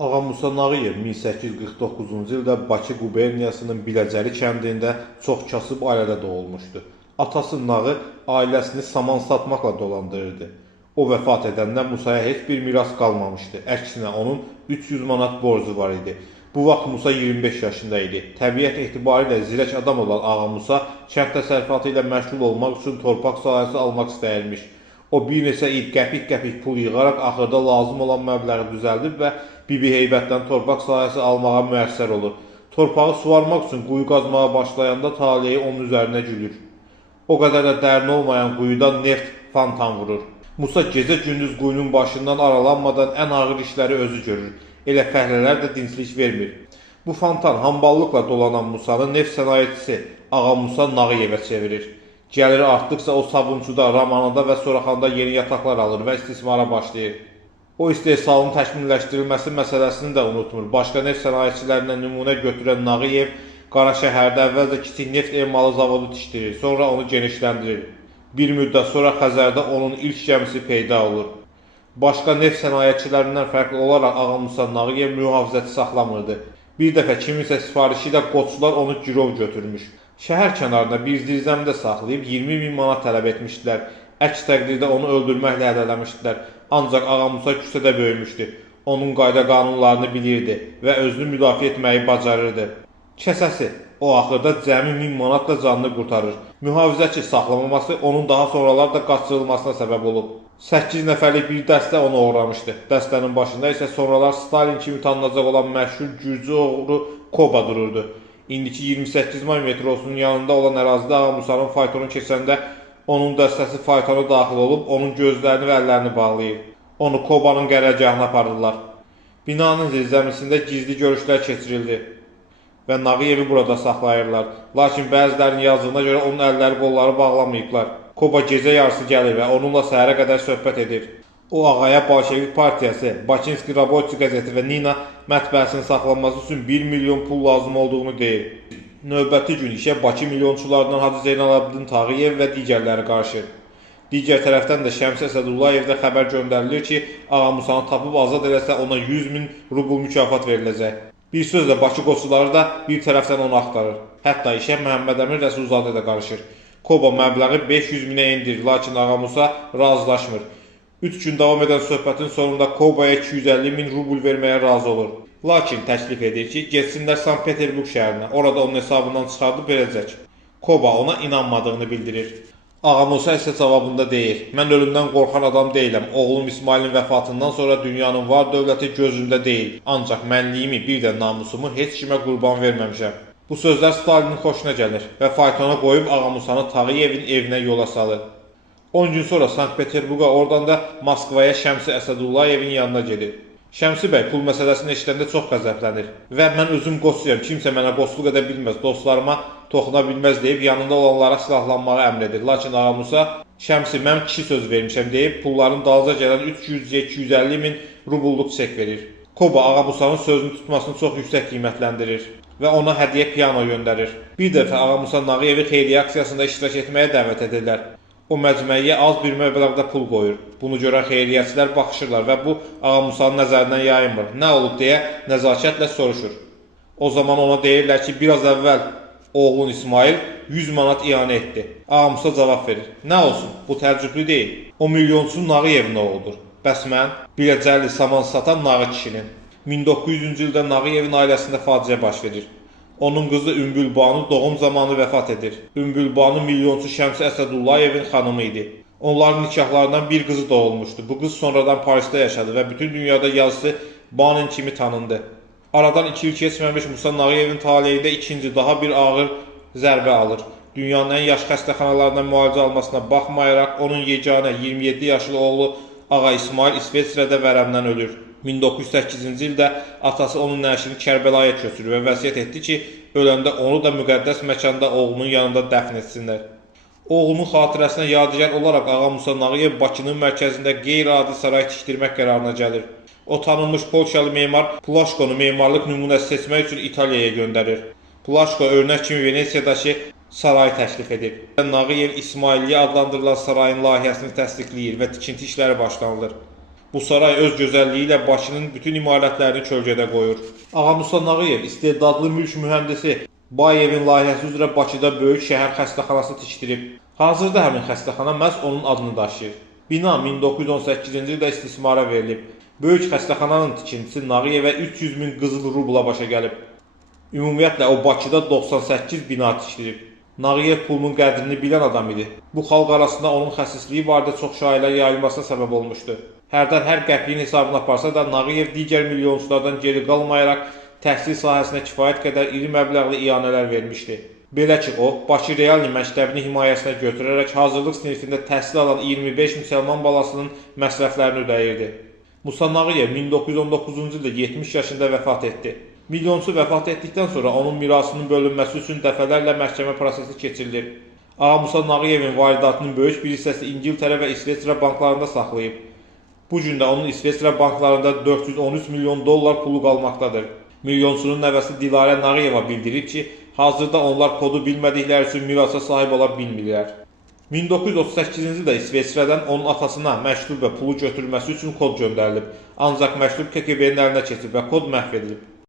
Ağa Musa Nağıyev 1849-cu ildə Bakı quberniyasının Biləcəri kəndində çox kasıb ailədə doğulmuşdu. Atası Nağı ailəsini saman satmaqla dolandırırdı. O vəfat edəndə Musaya heç bir miras qalmamışdı. Əksinə onun 300 manat borcu var idi. Bu vaxt Musa 25 yaşında idi. Təbiət etibarilə zirək adam olan Ağa Musa kənd təsərrüfatı ilə məşğul olmaq üçün torpaq sahəsi almaq istəyirmiş. O bir neçə il qəpik-qəpik pul yığaraq axırda lazım olan məbləği düzəldib və Bibi Heybətdən torpaq sahəsi almağa müəssər olur. Torpağı suvarmaq üçün quyu qazmağa başlayanda taleyi onun üzərinə gülür. O qədər də dərin olmayan quyudan neft fantan vurur. Musa gecə-gündüz quyunun başından aralanmadan ən ağır işləri özü görür. Elə fəhlələr də dinclik vermir. Bu fantan hamballıqla dolanan Musanı neft sənayecisi Ağa Musa Nağıyevə çevirir. Gəliri artdıqca o sabunçuda, Ramanada və Soraxanda yeni yataqlar alır və istismara başlayır. O istehsalın təkmilləşdirilməsi məsələsini də unutmur. Başqa neft sənayecilərindən nümunə götürən Nağıyev Qaraşəhərdə əvvəlcə kiçik neft emalı zavodu tikdirir, sonra onu genişləndirir. Bir müddət sonra Xəzərdə onun ilk gəmisi peyda olur. Başqa neft sənayecilərindən fərqli olaraq Ağa Musa Nağıyev mühafizəçi saxlamırdı. Bir dəfə kiminsə sifarişi ilə qoçlar onu girov götürmüş. Şəhər kənarında bir zirzəmidə saxlayıb 20.000 manat tələb etmişdilər. Əks təqdirdə onu öldürməklə hədələmişdilər. Ancaq Ağa Musa küçədə böyümüşdü. Onun qayda qanunlarını bilirdi və özünü müdafiə etməyi bacarırdı. Kəsəsi, o axırda cəmi 1000 manatla canını qurtarır. Mühafizəçi saxlamaması onun daha sonralar da qaçırılmasına səbəb olub. 8 nəfərlik bir dəstə onu uğramışdı. Dəstənin başında isə sonralar Stalin kimi tanınacaq olan məşhur Gürcü oğru Koba dururdu. İndiki 28 may metrosunun yanında olan ərazidə Ağa Musanın faytonu keçəndə onun dəstəsi faytona daxil olub, onun gözlərini və əllərini bağlayır. Onu Kobanın qərargahına aparırlar. Binanın zirzəmisində gizli görüşlər keçirildi və Nağıyevi burada saxlayırlar. Lakin bəzilərinin yazdığına görə onun əlləri qolları bağlamayıblar. Koba gecə yarısı gəlir və onunla səhərə qədər söhbət edir. O ağaya Bolşevik partiyası, Bakinski Raboçi qəzeti və Nina mətbəəsinin saxlanması üçün 1 milyon pul lazım olduğunu deyir. Növbəti gün işə Bakı milyonçularından Hacı Zeynalabdin Tağıyev və digərləri qarışır. Digər tərəfdən də Şəmsi Əsədullayevdə xəbər göndərilir ki, Ağa Musanı tapıb azad eləsə ona 100.000 rubl mükafat veriləcək. Bir sözlə Bakı qoçuları da bir tərəfdən onu axtarır. Hətta işə Məhəmməd Əmin Rəsulzadə də qarışır. Koba məbləği 500.000-ə endirir, lakin Ağa Musa razılaşmır. 3 gün davam edən söhbətin sonunda Kobaya 250.000 rubl verməyə razı olur. Lakin təklif edir ki, getsinlər Sankt Peterburg şəhərinə, orada onun hesabından çıxardıb verəcək. Koba ona inanmadığını bildirir. Ağa Musa isə cavabında deyir, mən ölümdən qorxan adam deyiləm, oğlum İsmailin vəfatından sonra dünyanın var dövləti gözümdə deyil, ancaq mənliyimi bir də namusumu heç kimə qurban verməmişəm. Bu sözlər Stalinin xoşuna gəlir və faytona qoyub Ağa Musanı Tağıyevin evinə yola salır. 10 gün sonra Sankt Peterburqa, oradan da Moskvaya Şəmsi Əsədullayevin yanına gedir. Şəmsi bəy pul məsələsini eşidəndə çox qəzəblənir və mən özüm qoçluyam, kimsə mənə qoçluq edə bilməz, dostlarıma toxuna bilməz deyib yanında olanlara silahlanmağı əmr edir. Lakin Ağa Musa, Şəmsi mən kişi söz vermişəm deyib pulların dalınca gələn 300-250.000 rubulluq çek verir. Koba Ağa Musanın sözünü tutmasını çox yüksək qiymətləndirir və ona hədiyyə piano göndərir. Bir dəfə Ağa Musa Nağıyevi xeyriyyə aksiyasında iştirak etməyə dəvət edirlər. O məcməyə az bir məbləğdə pul qoyur. Bunu görən xeyriyyəçilər baxışırlar və bu Ağa Musanın nəzərindən yayınmır. Nə olub deyə nəzakətlə soruşur. O zaman ona deyirlər ki, biraz əvvəl oğlun İsmail 100 manat iyanə etdi. Ağa Musa cavab verir. Nə olsun, bu təəccüblü deyil. O milyonçu Nağıyevin oğludur. Bəs mən Biləcərli saman satan Nağı kişinin. 1900-cü ildə Nağıyevin ailəsində faciə baş verir. Onun qızı Ümbül Banu doğum zamanı vəfat edir. Ümbül Banu milyonçu Şəmsi Əsədullayevin xanımı idi. Onların nikahlarından bir qızı doğulmuşdu. Bu qız sonradan Parisdə yaşadı və bütün dünyada yazısı Banin kimi tanındı. Aradan 2 il keçməmiş Musa Nağıyevin taleyində ikinci daha bir ağır zərbə alır. Dünyanın ən yaş xəstəxanalarından müalicə almasına baxmayaraq onun yeganə 27 yaşlı oğlu Ağa İsmail İsveçrədə vərəmdən ölür. 1908-ci ildə atası onun nəşini Kərbəlaya köçürür və vəsiyyət etdi ki, öləndə onu da müqəddəs məkanda oğlunun yanında dəfn etsinlər. Oğlunun xatirəsinə yadigar olaraq Ağa Musa Nağıyev Bakının mərkəzində qeyri-adi saray tikdirmək qərarına gəlir. O tanınmış Polşalı memar Plaşkonu memarlıq nümunəsi seçmək üçün İtaliyaya göndərir. Plaşko örnək kimi Venesiyadakı sarayı təklif edir. Nağıyev İsmailiyyə adlandırılan sarayın layihəsini təsdiqləyir və tikinti işləri başlanılır. Bu saray öz gözəlliyi ilə Bakının bütün imarətlərini kölgədə qoyur. Ağa Musa Nağıyev istedadlı mülk mühəndisi Bayevin layihəsi üzrə Bakıda böyük şəhər xəstəxanası tikdirib. Hazırda həmin xəstəxana məhz onun adını daşıyır. Bina 1918-ci ildə istismara verilib. Böyük xəstəxananın tikintisi Nağıyevə 300 min qızıl rubla başa gəlib. Ümumiyyətlə o Bakıda 98 bina tikdirib. Nağıyev pulunun qədrini bilən adam idi. Bu xalq arasında onun xəsisliyi barədə çox şayiələr yayılmasına səbəb olmuşdu. Hərdən hər qəpiyin hesabını aparsa da Nağıyev digər milyonçulardan geri qalmayaraq təhsil sahəsinə kifayət qədər iri məbləğli iyanələr vermişdi. Belə ki, o, Bakı Realni məktəbini himayəsinə götürərək hazırlıq sinifində təhsil alan 25 müsəlman balasının məsrəflərini ödəyirdi. Musa Nağıyev 1919-cu ildə 70 yaşında vəfat etdi. Milyonçu vəfat etdikdən sonra onun mirasının bölünməsi üçün dəfələrlə məhkəmə prosesi keçirilir. Ağa Musa Nağıyevin varidatının böyük bir hissəsi İngiltərə və İsveçrə banklarında saxlayıb. Bu gün də onun İsveçrə banklarında 413 milyon dollar pulu qalmaqdadır. Milyonçunun nəvəsi Dilarə Nağıyeva bildirir ki, hazırda onlar kodu bilmədikləri üçün mirasa sahib ola bilmirlər. 1938-ci ildə İsveçrədən onun atasına məktub və pulu götürməsi üçün kod göndərilib. Ancaq məktub KGB-nin əlinə keçib və kod məhv edilib.